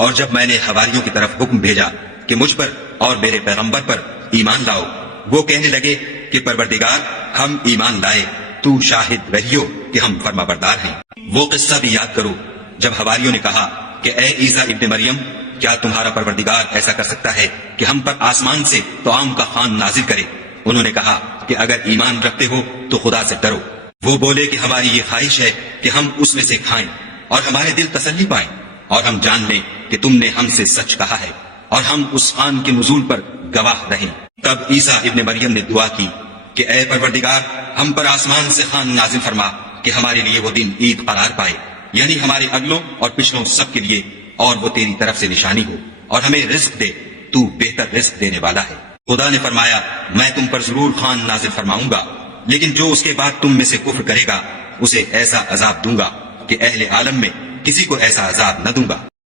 और जब मैंने हवारियों की तरफ हुक्म भेजा कि मुझ पर और मेरे पैगंबर पर ईमान लाओ, वो कहने लगे कि परवरदिगार, हम ईमान लाए, तू शाहिद रहियो कि हम फर्माबरदार हैं। वो किस्सा भी याद करो जब हवारियों ने कहा कि ए ईसा इब्ने मरियम, क्या तुम्हारा परवरदिगार ऐसा कर सकता है कि हम पर आसमान से तआम का खान नाजिल करे? उन्होंने कहा कि अगर ईमान रखते हो तो खुदा से डरो। वो बोले कि हमारी ये ख्वाहिश है कि हम उसमें से खाएं और हमारे दिल तसल्ली पाएं और हम जान लें कि तुमने हमसे सच कहा है और हम उस खान के नुज़ूल पर गवाह रहें। तब ईसा इब्ने मरियम ने दुआ की कि ए परवरदिगार, हम पर आसमान से खान नाजिल फरमा कि हमारे लिए वो दिन ईद करार पाए, यानी हमारे अगलों और पिछलों सब के लिए, और वो तेरी तरफ से निशानी हो और हमें रिज्क दे, तू बेहतर रिज्क देने वाला है। खुदा ने फरमाया, मैं तुम पर जरूर खान नाजिल फरमाऊंगा, लेकिन जो उसके बाद तुम में से कुफ्र करेगा उसे ऐसा अजाब दूंगा कि अहले आलम में किसी को ऐसा अजाब न दूंगा।